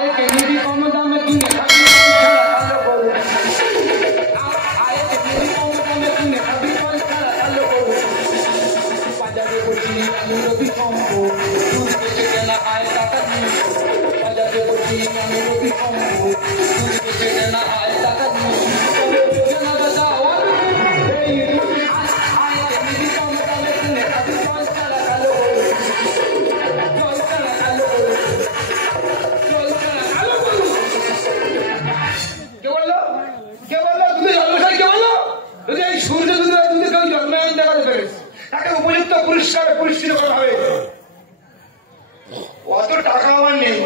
आए के निधि कम दाम में तूने खाली चालो करो आए के निधि कम दाम में तूने खाली चालो करो पाजा दे बोची अनुरो भी कम को तू के देना आए ताकत नहीं पाजा दे बोची अनुरो भी कम को तू के देना आए ताकत नहीं जना बताओ ए आए के निधि कम दाम में तूने खाली चालो উপযুক্ত পুরস্কারে পুরস্কৃত করা হবে অত টাকা আমার নেই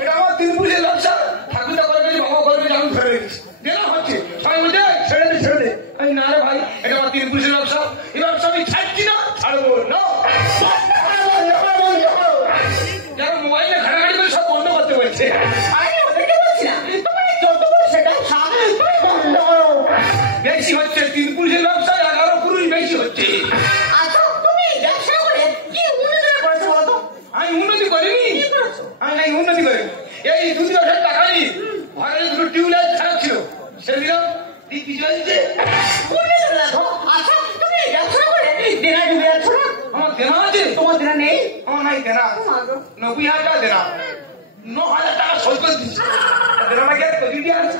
এটা আমার তিন পুরুষের ব্যবসা ঠাকুরটা করবে বাবা করবে আমি ধরে রেখেছি দেনা হচ্ছে সবাই বলছে ছেড়ে দে ছেড়ে দে আমি না রে ভাই এটা আমার তিন পুরুষের ব্যবসা এই ব্যবসা আমি ছাড়ছি না ছাড়বো না যারা মোবাইলে ঘাটাঘাটি করে সব বন্ধ করতে বলছে বেশি হচ্ছে তিন পুরুষের ব্যবসায় 11 পুরুষ বেশি হচ্ছে আমি উন্নতি করিনি আমি উন্নতি করিনি এই 2-3 টাকা নিয়ে ঘরে দুটো টিউবলাইট খারাপ ছিল সেদিন টিভি চলছে আমার দেনা আছে তোমার দেনা নেই আমার নাই দেনা 90,000 টাকা দেনা 9,000 টাকা শোধ করে দিচ্ছি দেনাটা কে তো দিদি আছে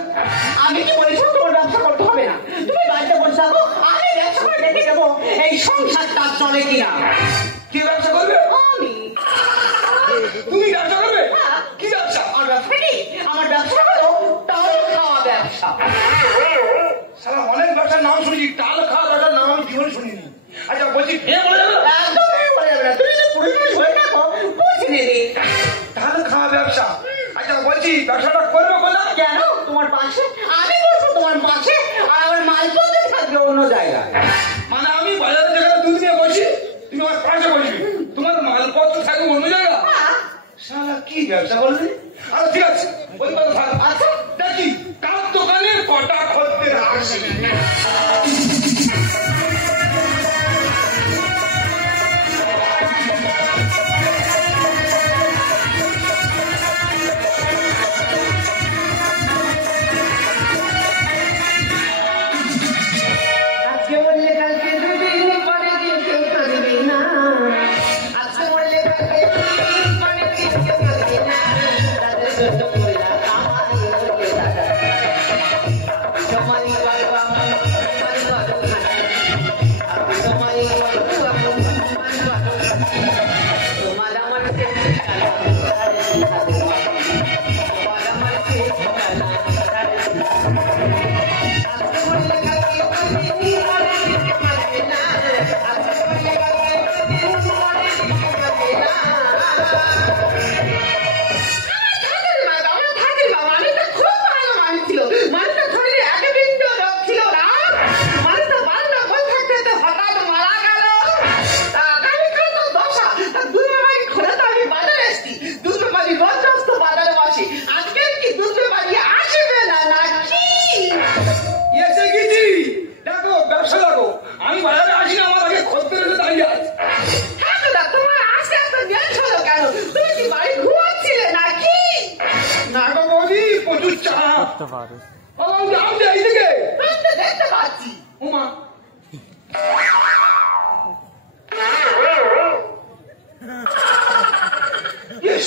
আমি কি বলেছি তোমার ব্যবসা করতে হবে না তুমি বাড়িতে বসে থাকো আমি ব্যবসা করে দেখে দেবো এই সংসারটা চলে কিনা কি ব্যবসা করবে আমি তুমি ব্যবসা করবে কি ব্যবসা আমার ব্যবসা কি আমার ব্যবসা হলো টাল খাওয়া ব্যবসা সারা অনেক ব্যবসার নাম শুনেছি টাল খাওয়া ব্যবসার নাম আমি জীবনে শুনিনি আচ্ছা বলছি ফের বলে যাবে একদম বলে যাবে না তুমি তো পুরুষ হয়ে থাকো বুঝে নেবে টাল খাওয়া ব্যবসা আচ্ছা বলছি ব্যবসাটা করবে কোথায় কেন তোমার পাশে আমি বসবো তোমার পাশে আর আমার মালপত্র থাকবে অন্য জায়গায় মানে আমি বাজারে যেখানে দুধ নিয়ে বসি তুমি আমার পাশে বসবি তোমার মালপত্র থাকবে অন্য জায়গা শালা কি ব্যবসা বলবি আচ্ছা ঠিক আছে ওই কথা থাক আচ্ছা দেখি কার দোকানে কটা খদ্দের আসে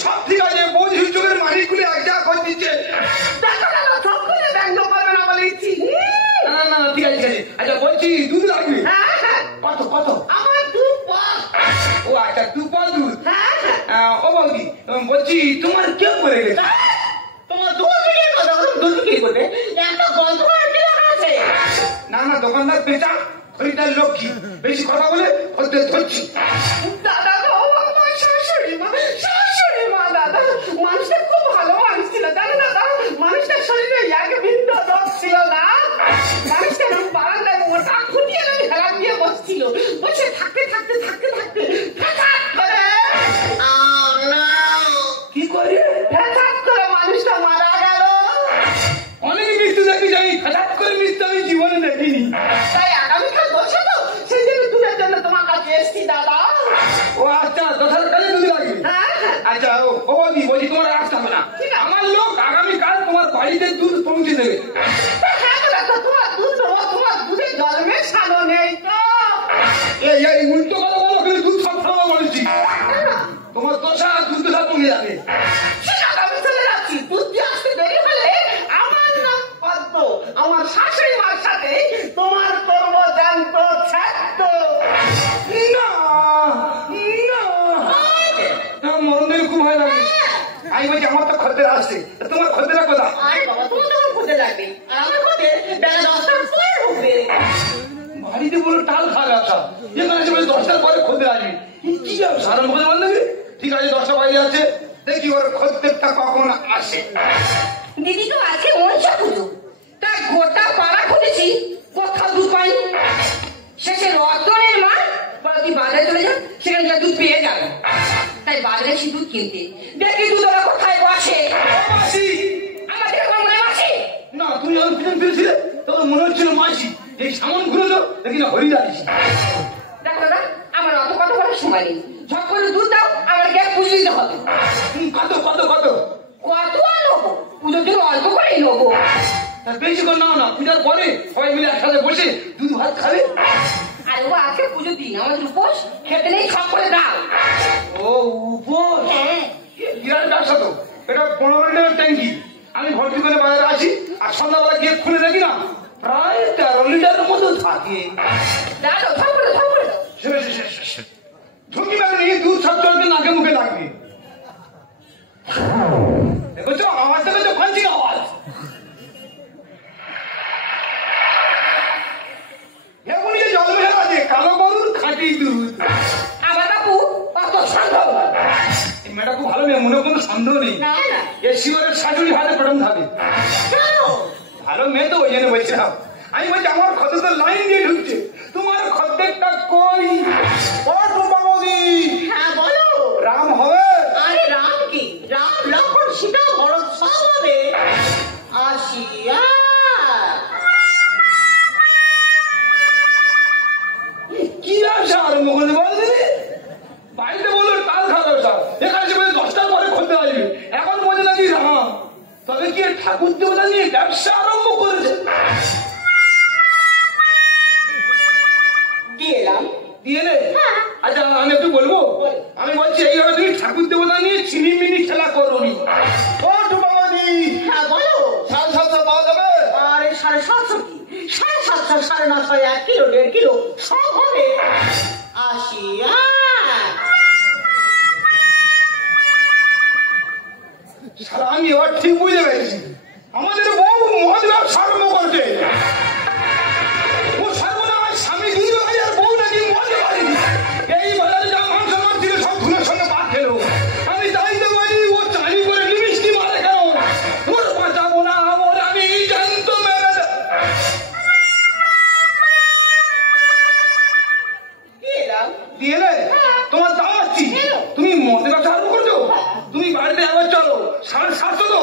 সব ঠিক আছে বোঝ যুগের মালিকগুলি এক জায়গা খোঁজ দিচ্ছে না ঠিক আছে আচ্ছা বলছি দুধ লাগবে কত কত আমার 2 পা ও আচ্ছা 2 পা দুধ ও বৌদি বলছি তোমার কেউ করে গেছে তোমার 2 মিনিট কথা বলো 2 মিনিট করতে একটা গল্প আছে না দোকানদার বেচা খরিদার লক্ষ্মী বেশি কথা বলে খদ্দের ধরছি দাদা আমার শাশুড়ি মা দাদা মানুষটা খুব ভালো মানুষ ছিল জানো দাদা মানুষটার শরীরে এক বিন্দু রোগ ছিল না মানুষটা বারান্দায় মোটা খুঁটিয়ে হেলান দিয়ে বসছিল বসে থাকতে কি করে মানুষটা মারা গেল অনেক মৃত্যু দেখি যাই হঠাৎ করে মৃত্যু আমি জীবনে দেখিনি তাই আগামীকাল বসে তো সেই জন্য দুধের জন্য তোমার কাছে এসছি দাদা ও আচ্ছা 10,000 টাকা দুধ লাগবে আচ্ছা ও বলছি তোমার আসতে হবে না ঠিক বাড়িতে দুধ পৌঁছে দেবে। হ্যাঁ গো ডাক্তার, তোমার দুধে জল মেশানো নেই তো? এই উল্টো কথা বলো, কিন্তু দুধ সব খাওয়া বলেছি। তোমার দশা দুধ দশা কমে যাবে। ঠিক আছে, আমি চলে যাচ্ছি। দুধ দিয়ে আসতে দেরি হলে আমার নাম পদ্ম, আমার শাশুড়ি মার সাথে তোমার করবো জ্যান্ত ছাড়ত। না না, মরণ দেখে খুব ভয় লাগে। আমি বলছি আমার তো খদ্দের আসছে, তোমার খদ্দেরা কোথায়? আরে বাবা, তোমার তখন খুঁজে লাগবে, আর আমার খুঁজে বেলা 10টার পরে ঢুকবে। বাড়িতে বলো টাল খাওয়া ব্যবসা, যেখানে আছে বলে 10টার পরে খদ্দের আসবে। কি ব্যবসা আরম্ভ করে বল দেবে? ঠিক আছে, 10টা বাজে আছে, দেখি ওর খদ্দেরটা কখন আসে। দিদি তো আছে মনসা পুজো, তা গোটা পাড়া খুঁজেছি, কোথাও দুধ পাইনি। শেষে রতনের মা বলে তুই বাজারে চলে যা, সেখানে যা দুধ পেয়ে যাবে। তাই বাজারে এসে দুধ কিনতে দেখি দুধ ওরা কোথায় বসে। মাসি, আমাদের মনে মাসি না তুমি যখন পিছন ফিরেছিলে তখন মনে হচ্ছিল মাসি। এই সামন ঘুরে দাও, দেখি না হরি দাঁড়িয়েছি। দেখো দাদা, আমার অত কথা বলার সময় নেই। ঝট করে দুধ দাও, আমার গ্যাস পুজো দিতে হবে। কত কত কত? কত আর নেবো? পুজোর জন্য অল্প করেই নেবো। বেশি করে নাও না, পূজার পরে সবাই মিলে একসাথে বসে দুধ ভাত খাবে। আর ও আজকে পুজোর দিন, আমাদের উপোস, খেতে নেই, সব করে দাও। ও উপোস, হ্যাঁ, বিরাট ব্যবসা তো। এটা 15 লিটারের ট্যাঙ্কি, আমি ভর্তি করে বাজারে আছি, আর সন্ধ্যাবেলা গিয়ে খুলে দেখি না প্রায় 13 লিটারের মতো থাকে। দাও সব করে দাও। ঢুকি বেড়ে নিয়ে দুধ সব চলবে, নাকে মুখে লাগবে। দেখছো আওয়াজ, দেখেছো ফান্সি আওয়াজ। এমনই যে জল মেশানো আছে, কালো গরুর খাঁটি দুধ। আমার বাবু কত সম্ভব। এই মেয়েটা খুব ভালো মেয়ে, মনে কোনো সন্দেহ নেই। না না, এ শিবরের শাশুড়ি হাতে প্রথম খাবে। কেন? ভালো মেয়ে তো, ওই জন্য বলছিলাম। আমি বলছি আমার খদ্দের লাইন দিয়ে ঢুকছে, তোমার খদ্দেরটা কই? ও টুম্পাবদি, হ্যাঁ বলো। রাম হবে? আরে রাম কি, রাম লক্ষণ সীতা ভরত সব হবে। আসিয়া কি ব্যবসা আরম্ভ করে বলছি? বাড়িতে বললো টাল খাওয়া ব্যবসা, এখানে সে বলে 10টার পরে খদ্দে আসবে। এখন বলে নাকি রাম, তবে কি ঠাকুর দেবতা নিয়ে ব্যবসা আরম্ভ করেছে? দিয়ে এলাম। দিয়ে নে। আচ্ছা আমি একটু বলবো, আমি বলছি এইভাবে তুমি ঠাকুর দেবতা নিয়ে চিনিমিনি খেলা করবি। ও টুম্পাবদি, হ্যাঁ বলো। 750 পাওয়া যাবে? আরে 750 কি, 750, 950, 1 কিলো 1.5 কিলো সব হবে। আসিয়া সারা আমি এবার ঠিক বুঝে পেরেছি, আমাদের বউ মদ ব্যবসা আরম্ভ করছে। ও সর্বনাশ, স্বামী দুধ খাই আর বউ নাকি মদ খাই। এই বাজারে যা মান সম্মান ছিল সব ধুলোর সঙ্গে পাক খেলো। আমি তাই তো বলি, ও চালি করে লিপস্টিক মারে কেন? ওর বাঁচাবো না, ওর আমি জানতো মেরে দিয়ে এলাম। দিয়ে নে। তোমার দাম আছি, তুমি মদের ব্যবসা আরম্ভ করছো? তুমি বাড়িতে একবার চলো, 750 তো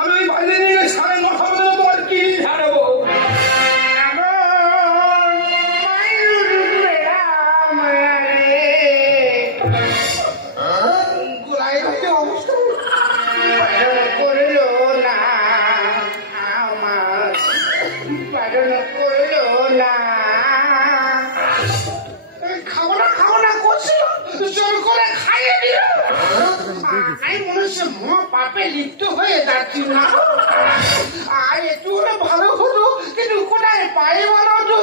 আমি ওই বাড়িতে নিয়ে 950 তোমার কি হারাবো। গোলায় হচ্ছে অবস্থা করলো না, আমার পালন করলো না। খাবো না করছিল, জোর করে খাইয়ে দিল। আমি মনে হচ্ছে পাপে লিপ্ত হয়ে যাচ্ছি না। আর একটু হলে ভালো হতো, কিন্তু কোথায় পায়ে বানাতো।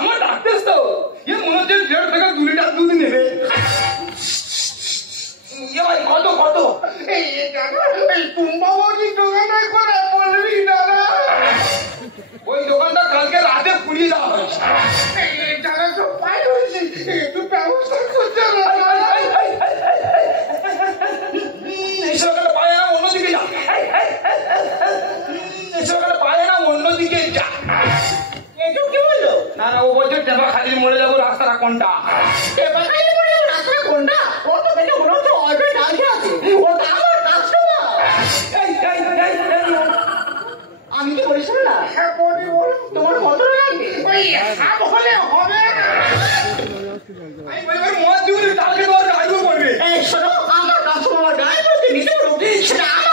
আমার ডাক্তার তো এ মনে হচ্ছে 1.5 থেকে 2 লিটার দুধ নেবে। কত কত? এই টুম্পাবতীর দোকানে করে বলবি দাদা, ওই দোকানটা কালকে রাতে পুড়িয়ে দেওয়া হয়েছে। এই টাকা তো পাই হয়েছে, একটু ব্যবস্থা করতে পায় না, অন্যদিকে যা। পায় না, অন্যদিকে যা। এটু কি বললো? না ও বলছে টেপা খালি মরে যাবো, রাস্তাটা কোনটা? টেপাখালি করে রাস্তা কোনটা? ও তো দেখে মনে হচ্ছে অল্প দাঁড়িয়ে আছে। ও তো আমার কাস্টমার। আমি কি বলিস না? তোমার কত লাগবে? ওই হাফ হলে হবে না। আমি বলি মদ দিবি, তাহলে তোর গাড়ি করবে। এই শোনো, আমার কাস্টমার গায়ে বলতে নিতে পারো, সেটা আমার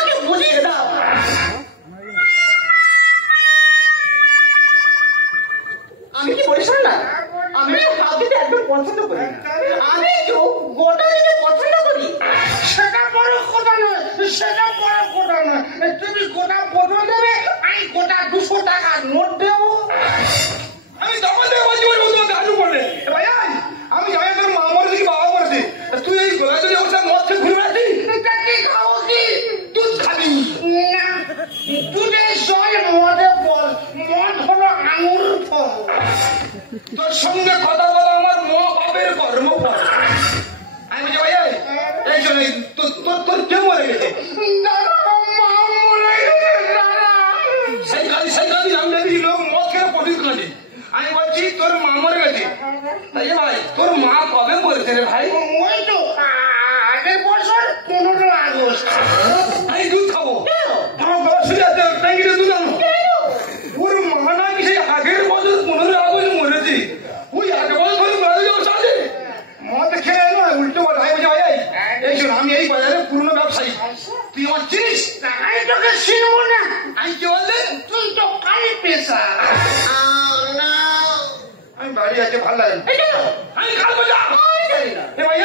পছন্দ করি না। আমি তো গোটা দিকে পছন্দ করি। সেটা বড় কথা নয়, সেটা বড় কথা নয়। তুমি গোটা পটল দেবে, আমি গোটা 200 টাকা নোট দেবো। আমি তখন থেকে বলছি ওই বন্ধু দাদু বলে ভাই আমি জানি তোর মা মরে কি বাবা মরেছে, তুই এই গোলা যদি অবস্থা মদ খেয়ে ঘুরে বেড়াচ্ছিস, এটা কি খাবো কি? দুধ খাবি না, দুধের জল মদে ফল, মদ হলো আঙুর ফল। তোর সঙ্গে কথা বলা আমার মা বাপের কর্মফল। আমি বলছি ভাই এই জন্য তোর কেউ মরে গেছে? দাদা, মা মরে গেছে দাদা। সেই কালি আমি দেখি লোক মদ খেয়ে পটিস কাঁদে। আমি বলছি তোর মা মরে গেছে, তাই ভাই তোর মা কবে মরেছে রে ভাই? ওই তো আগের বছর 15 আগস্ট। আমি দুধ খাবো, আমার বাবা শুনে আছে ট্যাঙ্কিতে দুধ আনো। ওর মা নাকি সেই আগের বছর 15 আগস্ট মরেছে, ওই আগের বছর ধরে মারা যাওয়া চালে মদ খেয়ে নয় উল্টো কথা। আমি বলছি ভাই এই শোন আমি এই বাজারে পুরনো ব্যবসায়ী, তুই আমার চিনিস? আমি তোকে চিনবো না, আমি কি বললে তুই তো কালি পেশা। আমি বাড়ি আছে ভালো লাগে আমি খাবো যা এ ভাই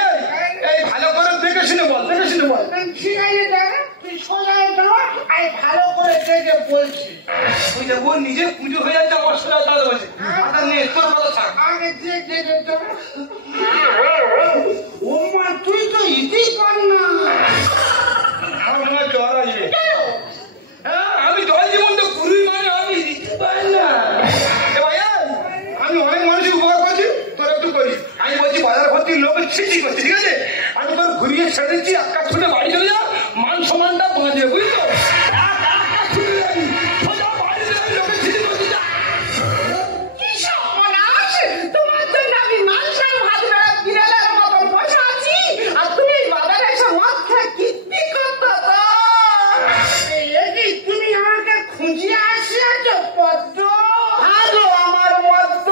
এই ভালো করে দেখে শুনে বল, দেখে শুনে বল। ঠিক আছে দাদা, তুই সোজা যাও, আমি ভালো করে দেখে বলছি। ওই যে ওর নিজে পুজো হয়ে যাচ্ছে, আমার সোজা দাদা বলছে মাথা নিয়ে তোর কথা থাক। আগে দেখে দেবো। ও মা, তুই তো ইতেই পার না। আমার মনে হয় জ্বর আসবে। আমি জল জীবন তো পুরুষ মানে আমি দিতে পারি না। এ ভাই আমি অনেক মানুষের উপকার করছি, তোর একটু করি। আমি বলছি বাজার ভর্তি লোক ছিটি করছি, ঠিক আছে? আমি তোর ঘুরিয়ে ছেড়ে দিচ্ছি, এক কাজ ছুটে বাড়ি চলে যা, মান সম্মানটা বাঁচবে বুঝলো? তোমার জন্য আমি মাংসের ভাত বেড়া বিড়ালের মতন বসে আছি, আর তুমি বাজারে এসে মদ খেয়ে কীর্তি করতো তো। এই তুমি আমাকে খুঁজিয়ে আসিয়াছ পদ্ম? আলো আমার পদ্ম।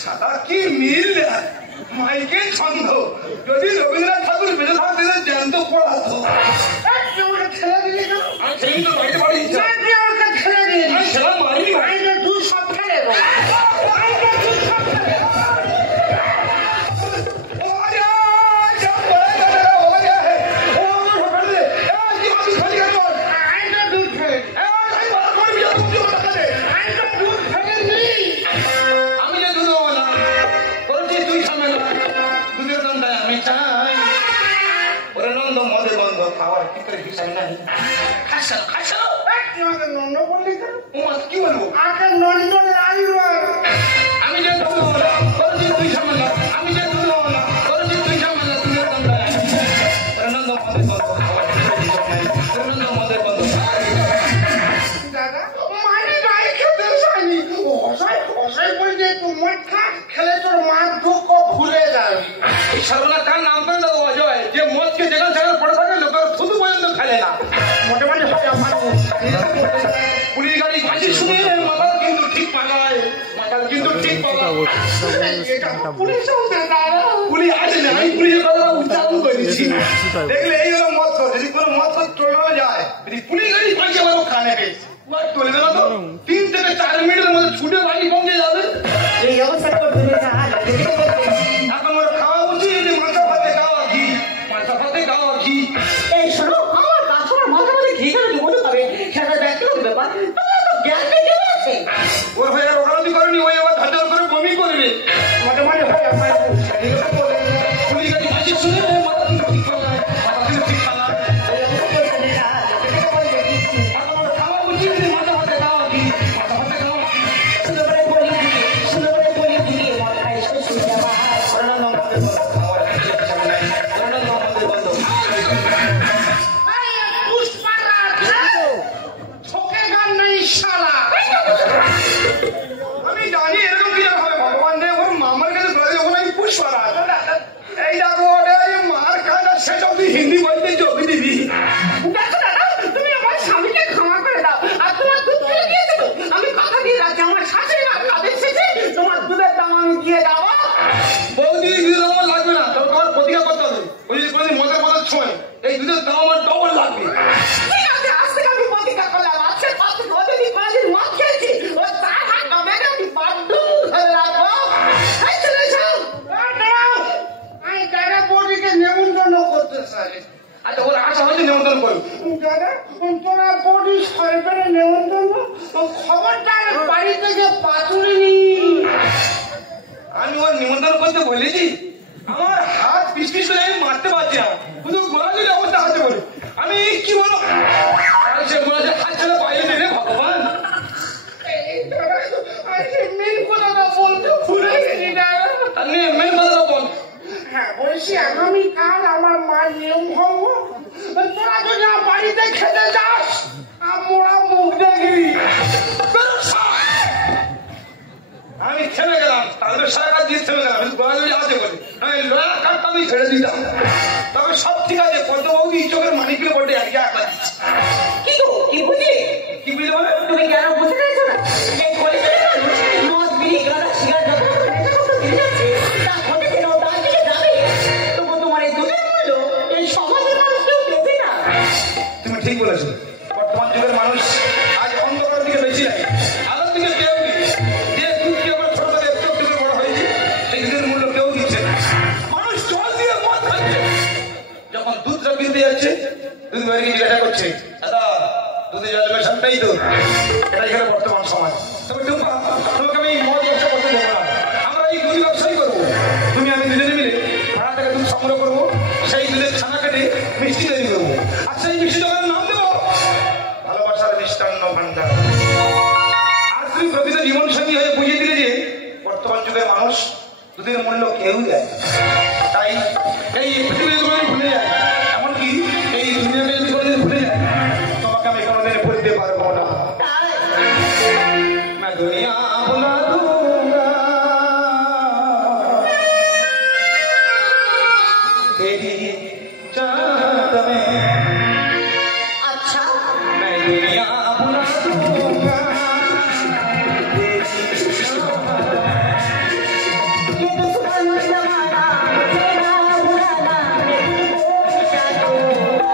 সাদা কি মিল মাইকেল ছন্দ, যদি রবীন্দ্রনাথ ঠাকুর বেঁচে থাকতেন জ্যান্ত পড়াতো। আমাকে ছেড়ে দিলি তো? আমি সেদিন তো বাড়িতে বাড়ি আমাকে ছেড়ে দিলি? আমি ছেড়া মারিনি ভাই। আমি তো 2 সপ্তাহ নেবো। আমি যে দুধ হবো না বলছি তুই সামনে দুধের দন্ডায় আমি চাই ওরে নন্দ মদে বন্ধ খাওয়ার ভিতরে হিসাব নাই। খাসা খাসা আমাকে নন্দ বললি কেন? কি বলবো? আগে নন্দ লাগলো। আমি যে দুধ হবো না বলছি তুই সামনে আমি যে দুধ হবো না বলছি তুই সামনে দুধের দন্ডায় ওরে নন্দ মদে বন্ধ খাওয়ার ভিতরে হিসাব নাই। ওরে নন্দ মদে বন্ধ। দাদা, মানে গায়ে খেতে চাইনি। অসাই বলছে তুই মদ খা, খেলে তোর মা দুঃখ ভুলে যাবে। এই সর্বনা কার নাম করে দেবো অজয়, যে মদকে যেখানে সেখানে পড়ে থাকে লোকের শুধু পর্যন্ত ফেলে না। মোটামুটি হয় আমার পুলিশ গাড়ি ফাঁসি শুনে মাতাল কিন্তু ঠিক পালায়, মাতাল কিন্তু ঠিক পালায়। পুলিশ হচ্ছে দাদা। পুলিশ আছে না, আমি পুলিশের কথা উচ্চারণ করে দিচ্ছি। দেখলে এই হলো মদ খোর, যদি কোনো মদ খোর চলে যায়, যদি পুলিশ গাড়ি ফাঁসি আবার খানে পেয়েছে চলবে না তো। 3 থেকে 4 মিনিটের মধ্যে ছুটে বাড়ি পৌঁছে যাবে। এই অবস্থা করতে এখন ওর খাওয়া উচিত মাথা ফাতে খাওয়া ঘি, মাথা ফাতে খাওয়া ঘি। এই শোনো, আমার কাছাড়া মাথা মাঝে ঘি কেন মনে হবে সেটা ব্যক্তিগত ব্যাপার। তোমার তো জ্ঞান কেমন আছে? ওর ভাই আর ওকালতি করেনি, ওই আবার ধার করে বমি করবে। মোটামুটি হয় আমার পুলিশ গাড়ি ফাঁসি শুনে মাথা কিন্তু ঠিক পালায়, মাথা কিন্তু ঠিক পালায়। এখন ওর খাওয়া উচিত মাথা ফাতে খাওয়া ঘি, মাথা ফাতে খাওয়া ঘি। সুন্দর করে বলি, সুন্দর করে বলি, মদ খাই শ্বশুর তোরা বডি সরকারের নেমন্তন্ন খবরটা বাড়ি থেকে পাতুরি নি। আমি ওর নিমন্ত্রণ করতে বলেছি, আমার হাত পিস করে আমি মারতে পারছি না, শুধু গোড়ালির অবস্থা হাতে বলে আমি কি বলো, সে গোড়াতে হাত ছেড়ে বাইরে নেবে ভগবান। মেন কথাটা বলতে ভুলে গেছি দাদা। আপনি মেন কথাটা বল। হ্যাঁ বলছি আগামীকাল আমার মার নিয়ম ভঙ্গ, তোরা যদি আমার বাড়িতে খেতে যাস আমরা মুখ দেখবি। আমি থেমে গেলাম, তাদের সারা কাজ দিয়ে থেমে গেলাম, গোড়ালি হাতে বলে আমি লড়ার কাজটা আমি ছেড়ে দিতাম। তবে সব ঠিক আছে, পদ্মবাবু চোখের মানিকগুলো বলতে একই একলা কি গো, কি বুঝলি? কি বুঝলে মানে তুমি কেন বুঝতে চাইছো না? এই কলেজের মানুষ মদ, বিড়ি, গাঁজা, সিগারেট যত রকমের নেশাগ্রস্ত জিনিস আছে, তা ঘটে যেন তার দিকে যাবে। তবু তোমার এই দুধের মূল্য এই সমাজের মানুষ কেউ দেবে না। তুমি ঠিক বলেছো, বর্তমান যুগের মানুষ আজ অন্ধকারের দিকে বেশি যায়, আলোর দিকে কেউ নেই। যে দুধ কি আমরা ছোট থেকে একটু একটু করে বড় হয়েছি, সেই দুধের মূল্য কেউ দিচ্ছে না। মানুষ জল দিয়ে মদ খাচ্ছে, যখন দুধটা কিনতে যাচ্ছে দুধ বাড়ি জিজ্ঞাসা করছে, দাদা দুধে জল মেশানটাই তো, এটা এখানে বর্তমান সমাজ। তবে টুম্পা, তোমাকে আমি মদ ব্যবসা করতে দেবো না, আমরা এই দুধ ব্যবসাই করবো। তুমি আমি দুজনে মিলে ভাড়া থেকে দুধ সংগ্রহ করবো, সেই দুধের ছানা কেটে মিষ্টি তৈরি করবো, আর সেই মিষ্টি দোকানের নাম দেবো ভালোবাসার মিষ্টান্ন ভান্ডার। আর তুমি প্রকৃত জীবন সঙ্গী হয়ে বুঝিয়ে দিলে যে বর্তমান যুগের মানুষ দুধের মূল্য কেউ দেয়, তাই এই পৃথিবীর কোনোদিন ভুলে যায়, এমনকি এই দুনিয়াকে যদি কোনোদিন ভুলে যায় তোমাকে আমি কোনোদিন ভুলতে পারবো না। मैं दुनिया भुला दूंगा तेरी चाहत में, আচ্ছা, मैं दुनिया भुला दूंगा तेरी चाहत में। ये दुश्मन जमाना तेरा बुराना मैं तुमको मिटा दूंगा।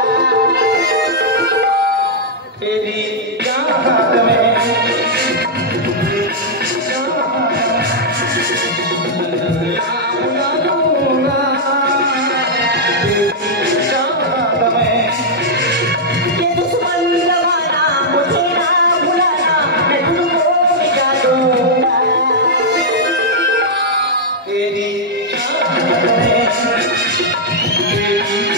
तेरी चाहत में दुनिया भुला दूंगा तेरी चाहत में। ये दुश्मन जमाना मुझे ना भुलाना मैं तुमको मिटा दूंगा। तेरी चाहत में तेरी